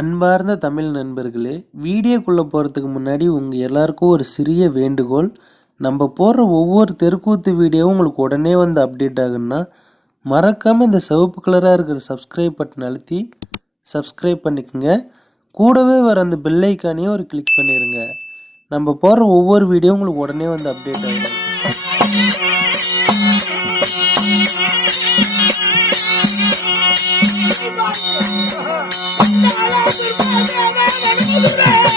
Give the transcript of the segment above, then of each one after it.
அன்பார்ந்த தமிழ் நண்பர்களே வீடியோக்குள்ளே போகிறதுக்கு முன்னாடி உங்கள் எல்லாருக்கும் ஒரு சிறிய வேண்டுகோள். நம்ம போடுற ஒவ்வொரு தெருக்கூத்து வீடியோவும் உங்களுக்கு உடனே வந்து அப்டேட் ஆகுன்னா மறக்காமல் இந்த சிவப்பு கலராக இருக்கிற சப்ஸ்கிரைப் பட்டன் அழுத்தி சப்ஸ்கிரைப் பண்ணிக்கோங்க. கூடவே வர அந்த பில்லைக்கானே ஒரு கிளிக் பண்ணிடுங்க நம்ம போடுற ஒவ்வொரு வீடியோ உங்களுக்கு உடனே வந்து அப்டேட் ஆகும். ஏய்!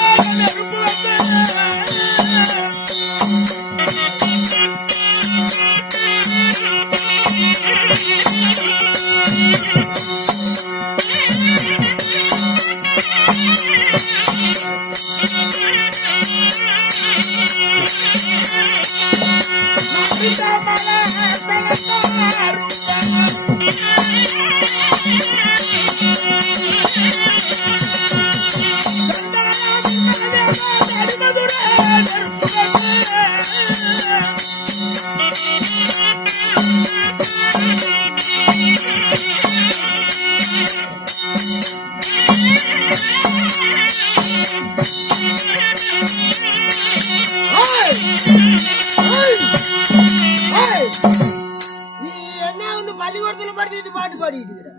பாட்டு பாடிட்டு இருக்கிற?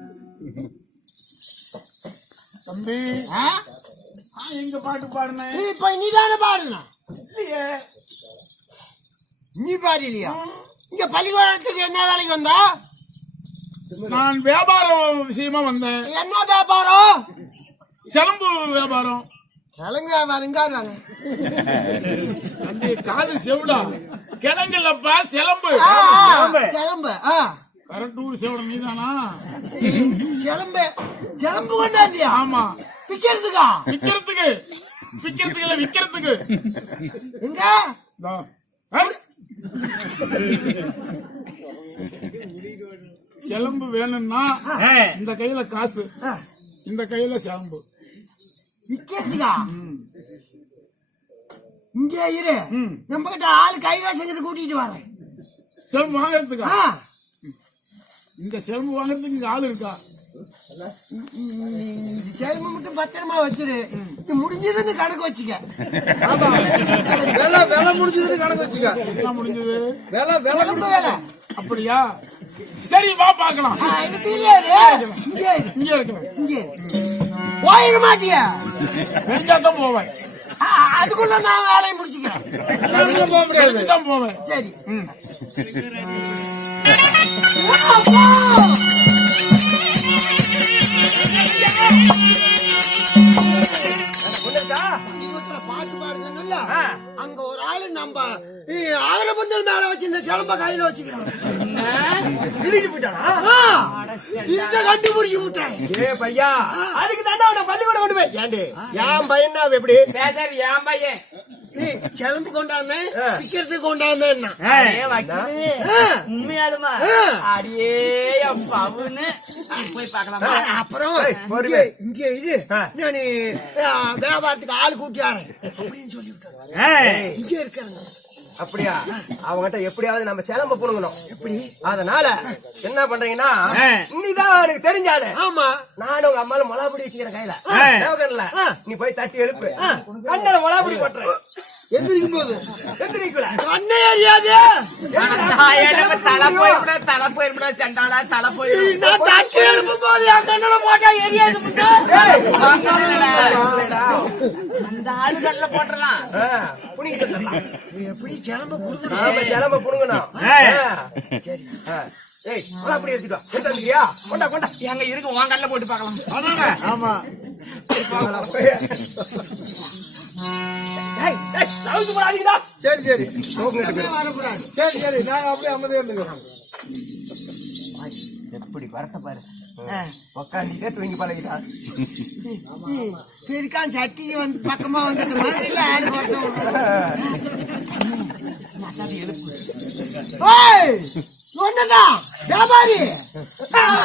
தம்பி. எங்க பாட்டு பாடினேன் நீ இப்ப நீதானே பாடணும். இல்லையே. நீ பாடலையா இங்க பள்ளிக்கூடத்துக்கு என்ன வேலைக்கு வந்தா? நான் வியாபாரம் விஷயமா வந்தேன். என்ன வியாபாரம்? சிலம்பு வியாபாரம். கிழங்கு வியாபாரம் காது செவிடா. கிழங்குலப்பா சிலம்பு. ஆ, ஆ, சிலம்பு ஆ. கரட்டூர் செவிட நீதானா? சிலம்பு சிலம்பு கொண்டாந்தியா? ஆமா. விக்கிறதுக்கா? விக்கிறதுக்கு. விக்கிறதுக்கு இல்ல விக்கிறதுக்கு. எங்க? சிலம்பு வேணும்னா இந்த கையில காசு இந்த கையில சிலம்பு. விக்கிறதுக்கா? இங்கே இரு. நம்ம கிட்ட ஆளு கைவாசங்கத்தை கூட்டிட்டு வரேன். சிலம்பு வாங்குறதுக்கா? இந்த சிலம்பு வாங்குறதுக்கு இங்க ஆள் இருக்கா? இந்த செலவு மட்டும் பத்திரமா வச்சிரு. இது முடிஞ்சதுன்னு கணக்கு வச்சுக்க. வேலை வேலை முடிஞ்சதுன்னு கணக்கு வச்சுக்க. என்ன முடிஞ்சது? வேலை வேலை சிலம்பு வேலை. அப்படியா? சரி வா பாக்கலாம் ஆ, இது தெரியாது இங்கே இங்க இருக்கிறேன் இங்கே. போயிட மாட்டியா? வெறிஞ்சாட்டம் போவேன். அதுக்குள்ள நான் வேலையை முடிச்சுக்கிறேன். போக முடியாது. தான் போவேன். சரி. அங்க ஒரு ஆளு நம்ம ஆகரபந்தல் மேல வச்சு இந்த சிலம்ப கையில வச்சுக்கிறான். இத கண்டுபிடிச்சு விட்டான். ஏ பையா. அதுக்கு தாண்டா அவனை பள்ளிக்கூடம் கொண்டு போய். என் பையன் எப்படி? பேசாரு என் பையன். சிலம்பு கொண்டாந்தேன் விக்கிறதுக்கு கொண்டாந்தேன்னா உண்மையாலுமா அடியே பவுன்னு போய் பார்க்கலாமா அப்புறம் இங்கே இங்க இது நான் வியாபாரத்துக்கு ஆள் கூட்டியாரேன் அப்படின்னு சொல்லி விட்டாங்க இங்க இருக்காங்க அப்படியா? அவங்ககிட்ட எப்படியாவது நம்ம சிலம்ப புடுங்கணும். எப்படி? அதனால என்ன பண்றீங்கன்னா நீதான் எனக்கு தெரிஞ்சாலு ஆமா. நானும் உங்க அம்மால மொளாபுடி வச்சுக்கிறேன் கையில. நீ போய் தட்டி எழுப்பு. கண்ணல மொளாபுடி பண்ற எந்திரிக்கும் போது. எந்திரிக்கல. அறியாது தலை போயிருப்பா தலை போயிருப்பா செண்டாடா தலை நான் தட்டி எழுப்பும் போது என் கண்ணுல போட்டா எரியாது முட்டை. அந்த ஆளு கல்ல போட்டுறலாம். புனிக்கிட்டு வந்துடலாம் எப்படி சிலம்ப புடுங்கணும்? நாம கிளம்ப புடுங்கணும். ஏய். மொளாபுடி எடுத்துக்கோ எடுத்து வந்துக்கியா கொண்டா கொண்டா. எங்க இருக்கு உன் கல்ல போட்டு பார்க்கலாம். ஆமா. சரி சரி. சரி சரி. நாங்க அப்படியே அமைதியா எப்படி பறக்க பாரு. உக்காண்டிட்டே தூங்கி பழகிட்டா பெருக்கான் சட்டி வந்து பக்கமா வந்துட்டு மாதிரி ஆளு போட்டோம் ஏய் சொன்னதான் வியாபாரி நான்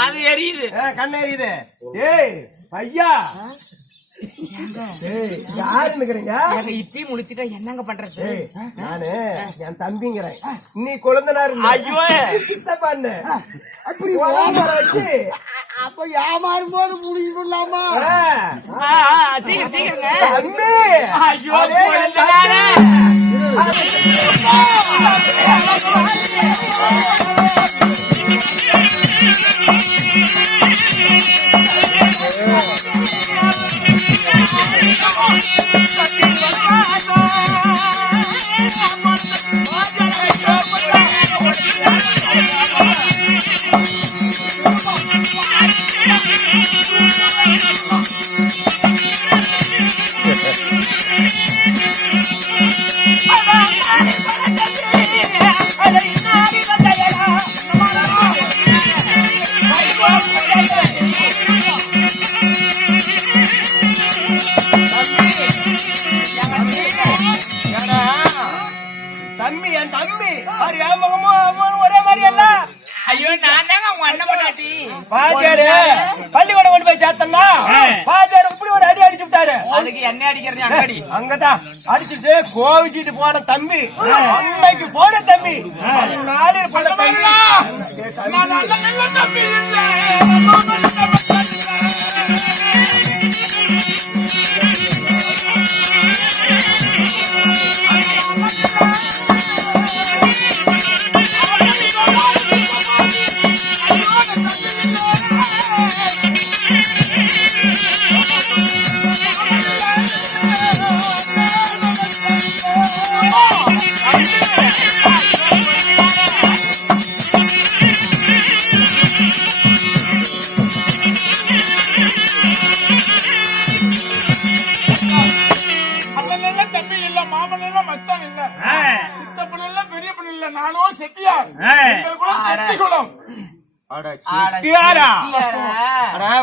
அது எரியுது கண்ணு எரியுது ஏய் ஐயா ஏய் யாரு நிக்கிறீங்க எங்க இப்பி முடிச்சிட்டா என்னங்க பண்றது நானு என் தம்பிங்கிறேன் நீ குழந்தனாரு ஐயோ. சித்தப்பான்னு அப்படி வச்சு அப்ப ஏமாறும் போது முடிக்கலாமா சீக்கிரம் சீக்கிரங்க தம்பி ஐயோ பாஜாரு. பள்ளிக்கூடம் கொண்டு போய் சேர்த்தோம்னா பாஜாரு இப்படி ஒரு அடி அடிச்சு விட்டாரு. அதுக்கு என்ன அடிக்கிறது அங்கதான். அடிச்சுட்டு கோவிச்சிட்டு போன தம்பி. அன்னைக்கு போன தம்பி. நாளில் போன தம்பி.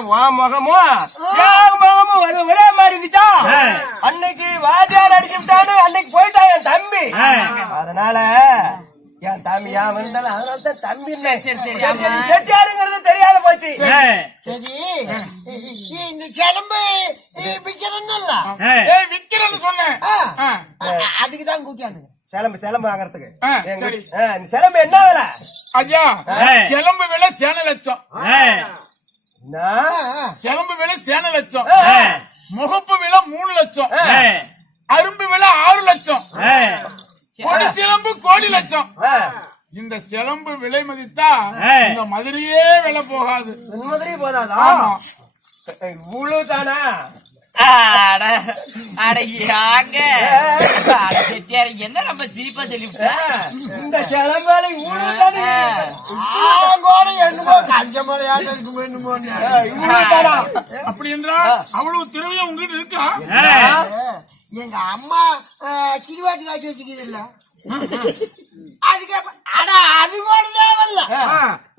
முகமும் முகமும் ஒரு- மாதிரி இருந்துச்சா? அன்னைக்கு வாஜார் அடிச்சு விட்டானு அன்னைக்கு போயிட்டான் என் தம்பி. அதனால என் தம்பி அதனால தான் தம்பி செட்டியாருங்கிறது தெரியாத போச்சு. சரி இந்த சிலம்பு விக்கிறேன்னுல்ல ஏய், விக்கிறேன்னு சொன்னேன். ஆ. அதுக்கு தான் கூட்டியாந்துங்க சிலம்பு சிலம்பு வாங்குறதுக்கு. சிலம்பு என்ன விலை? ஐயா சிலம்பு விலை சேன லட்சம்? சிலம்பு விலை சேன லட்சம். முகப்பு விலை மூணு லட்சம். அரும்பு விலை ஆறு லட்சம். கொடி சிலம்பு கோடி லட்சம். இந்த சிலம்பு விலை மதித்தா இந்த மதுரையே விலை போகாது. இந்த மாதிரி போதாதா? ஆமா. இவ்வளவு தானா? அட அட யாங்க? அட செட்டியார் என்ன நம்ம ஜீப்பா சொல்லிவிட்ட? இந்த சிலம்பால அப்படி என்றால் அவ்வளவு திறமையா உங்ககிட்ட இருக்கா? எங்க அம்மா கிளிவாட்டி காய்ச்சி வச்சுக்கிது இல்ல? அதுக்கு ஆனா அது கூட தேவையில்ல.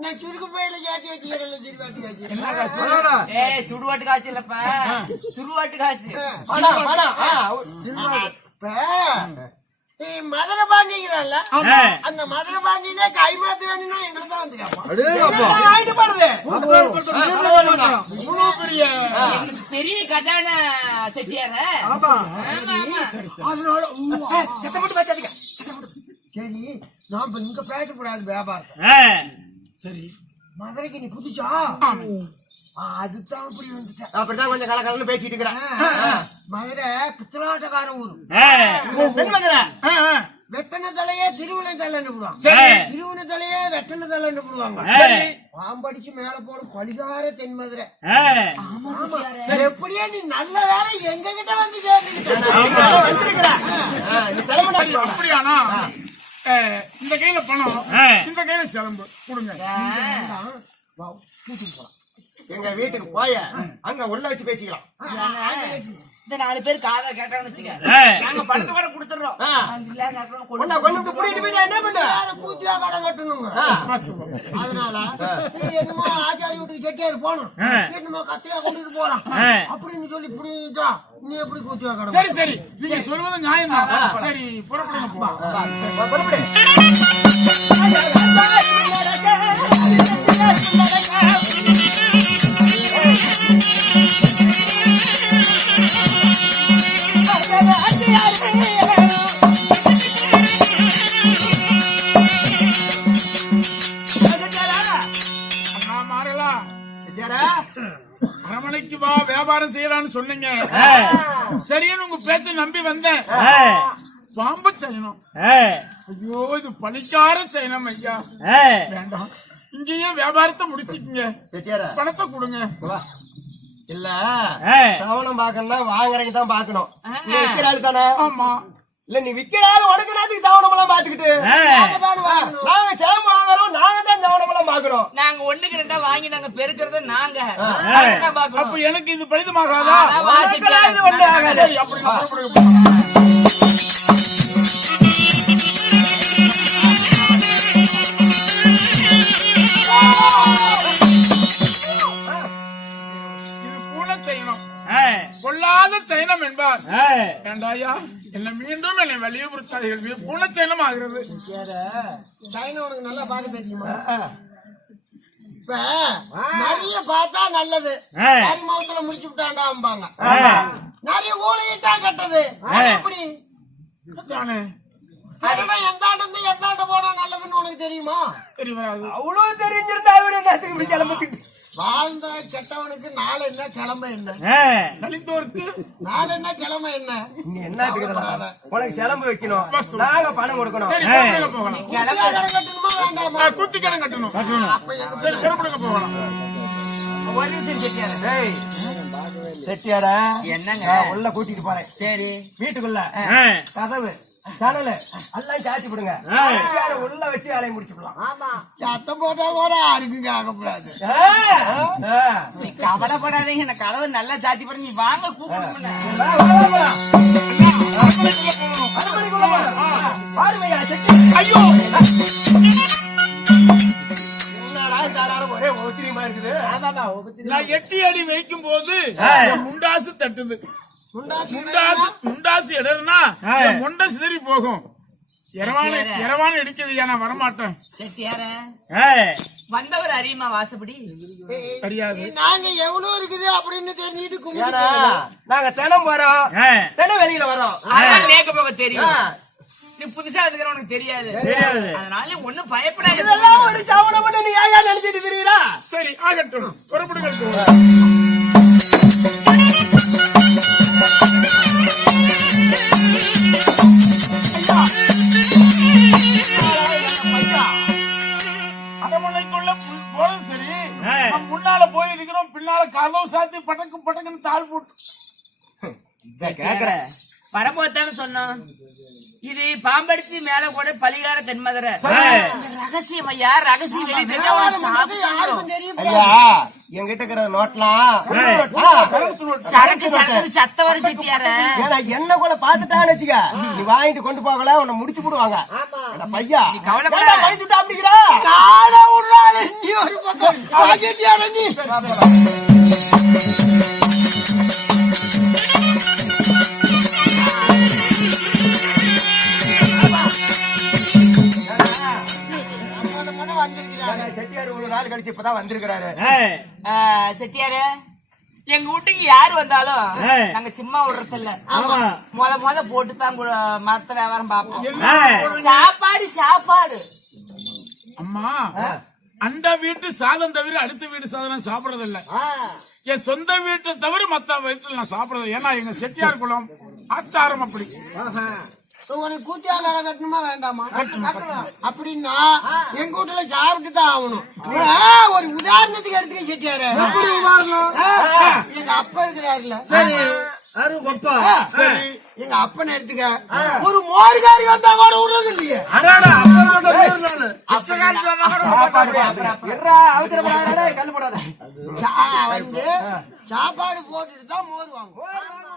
நான் சுருக்கு பையில சேர்த்து வச்சுக்கிறேன் கிளிவாட்டி காய்ச்சி. ஏய் சுடுவாட்டு காசு இல்லப்பா. சுடுவாட்டு பணம் பணம். இப்ப நீ மதுரை பாண்டிங்கிறல்ல அந்த மதுரை பாண்டினே கைமாத்து வேணும்னா எங்களை தான் வந்து கேட்பான் பெரிய கதான செட்டியார. ஆமா. ஆமா அதனால உம், சத்தப்பட்டு வச்சாதீங்க சரி நாம இங்க பேசக்கூடாது வியாபாரம் சரி. மதுரைக்கு நீ புதுசா? ஆ, அதுதான் அப்படி வந்துட்டேன் அப்படிதான் கொஞ்சம் கலக்கலன்னு பேசிட்டு இருக்கிறேன் மதுரை பித்தலாட்டக்கார ஊரு. தென் மதுரை? வெட்டன தலையே திருவினை தலைன்னு போடுவாங்க. சரி. திருவினை தலையே வெட்டன தலைன்னு போடுவாங்க. பாம்படிச்சு மேல போன பலிகார தென்மதுரை ஆமா எப்படியே நீ நல்ல வேலை எங்க கிட்ட வந்து அப்படியானா? இந்த கையில பணம் இந்த கையில சிலம்பு. கொடுங்க. எங்க வீட்டுக்கு போய அங்க உள்ள வச்சு பேசிக்கலாம். இந்த நாலு பேர் காதல கேட்டான்னு வச்சுக்க. நாங்க பணத்தை கூட கொடுத்துறோம் உன்னை கொண்டு கூட்டிட்டு போய் என்ன பண்ண? கூத்தியா கடன் கட்டணுங்க? அதனால நீ என்னமோ ஆச்சாரி வீட்டுக்கு செட்டியாரு போகணும். என்னமோ கத்தியா கொண்டுட்டு போறான். அப்படின்னு சொல்லி புரியுதா நீ எப்படி கூத்தியா கடன் சரி சரி. நீங்க சொல்வது நியாயம்? தான் சரி புறப்படுங்க போ புறப்படு. அரமனைக்கு வா வியாபாரம் செய்யலாம்னு சொன்னீங்க. சரின்னு உங்க பேச்ச நம்பி வந்தேன். பாம்பு செய்யணும் ஐயோ இது பழிக்கார செய்யணும் ஐயா. வேண்டாம். இங்கேயே வியாபாரத்தை முடிச்சுக்கீங்க? பணத்தை கொடுங்க. இல்ல சவணம் பாக்கணும்னா வாங்குறவங்க தான் பாக்கணும் தானே? ஆமா. இல்ல நீ விக்கிற ஆளு உனக்கு நேரத்துக்கு சவணம் எல்லாம் பாத்துக்கிட்டு நாங்க சிலம்பு வாங்குறோம் நாங்க தான் சவணம் எல்லாம் பாக்குறோம் நாங்க ஒண்ணுக்கு ரெண்டா வாங்கி நாங்க பெருக்கிறது நாங்க. அப்ப எனக்கு இது இது ஒண்ணு ஆகாது. என்பார். வேண்டாயா என்ன மீண்டும் என்னை வலியுறுத்தாதீர்கள் இது பூனை சைனம் ஆகிறது சைனா உனக்கு நல்லா பார்க்க தெரியுமா? இப்ப நிறைய பார்த்தா நல்லது. சரி மௌத்துல முடிச்சு விட்டாண்டாம்பாங்க நிறைய ஊழையிட்டா கட்டது. எப்படி? எந்தாண்ட எந்தாண்ட போனா நல்லதுன்னு உனக்கு தெரியுமா? வராது. அவ்வளவு தெரிஞ்சிருந்தா இவரு நேரத்துக்கு இப்படி கிளம்புக்கிட்டு வாழ்ந்த கெட்டவனுக்கு நாளை என்ன கிழமை என்ன? நலிந்தோருக்கு. நாளை என்ன கிழமை என்ன? இதெல்லாம்? உனக்கு சிலம்பு வைக்கணும். நாங்க பணம் கொடுக்கணும். சரி போகலாம். கட்டணுமா குத்தி கடன் கட்டணும். சரி புறப்படுங்க போகலாம். ஒரு நிமிஷம் செட்டியாரு. டேய், செட்டியாடா என்னங்க? உள்ள கூட்டிட்டு போறேன். சரி. வீட்டுக்குள்ள. கதவு. ஜன்னலு எல்லாம் சாத்தி விடுங்க உள்ள வச்சு வேலையை முடிச்சுக்கலாம். ஆமா. சத்தம் போட்டா கூட யாருக்கும் கேட்கக்கூடாது. நீ கவலைப்படாதீங்க என்ன கலவை நல்லா சாத்தி பண்ணி நீ வாங்க கூப்பிடுங்க ஐயோ! ஒரே இருக்குது? நான் எட்டி அடி வைக்கும் போது முண்டாசு தட்டுது. முண்டாசு என் முண்டை சிதறி போகும். இரவான இரவான இடிக்குது நான் வரமாட்டேன். வந்தவர் அறியுமா வாசப்படி? தெரியாது. நாங்க எவ்வளவு இருக்குது அப்படின்னு தெரிஞ்சுட்டு கும்பிட்டு நாங்க தினம் போறோம். தினம் வெளியில வரோம் அதான் நேக்க போக தெரியும். நீ புதுசா வந்துக்கிற உனக்கு தெரியாது. அதனால ஒண்ணும் பயப்படாத. இதெல்லாம் ஒரு சவணம் பண்ணி நீ ஏன் நினைச்சிட்டு தெரியுதா சரி ஆகட்டும். புறப்படுங்கள் சாத்தி பட்டக்கு பட்டக்குன்னு தாள் போட்டு. கேக்குறேன் வரப்போத்தான்னு சொன்னோம் இது பாம்படிச்சு மேல கூட பலிகார தென்மதுரை. ரகசியம் ஐயா ரகசியம் என்கிட்ட இருக்கிற நோட்லாம் சரக்கு சரக்கு சத்த வர செட்டியார. என்ன கூட பாத்துட்டான்னு வச்சுக்க. நீ வாங்கிட்டு கொண்டு போகல உன்னை முடிச்சு போடுவாங்க. பையா. படிச்சுட்டா அப்படிங்கிறா? நாட விடுறாள் நீ ஒரு பக்கம். நீ. செட்டியார் ஒரு நாள் கழிச்சு இப்பதான் வந்திருக்கிறாரு. செட்டியார எங்க வீட்டுக்கு யாரு வந்தாலும் நாங்க சும்மா விடுறது இல்ல முத முத போட்டு தான் மத்த வியாபாரம் பார்ப்போம். சாப்பாடு சாப்பாடு. அம்மா. அந்த வீட்டு சாதம் தவிர அடுத்த வீட்டு சாதம் சாப்பிடறது இல்ல என் சொந்த வீட்டை தவிர மத்த வீட்டுல நான் சாப்பிடறது. ஏன்னா எங்க செட்டியார் குளம் ஆச்சாரம் அப்படி. உனக்கு கூத்தியால கட்டணுமா வேண்டாமா? அப்படின்னா எங்க வீட்டுல சாப்பிட்டு தான் ஆகணும். ஒரு உதாரணத்துக்கு எடுத்துக்க செட்டியாரு. எங்க அப்பா இருக்கிறாருல சரி. எங்க அப்பனை எடுத்துக்க. ஒரு மோர்காரி வந்தா கூட விடுறது இல்லையே. வந்து சாப்பாடு போட்டுட்டு தான் மோர் வாங்குவோம்.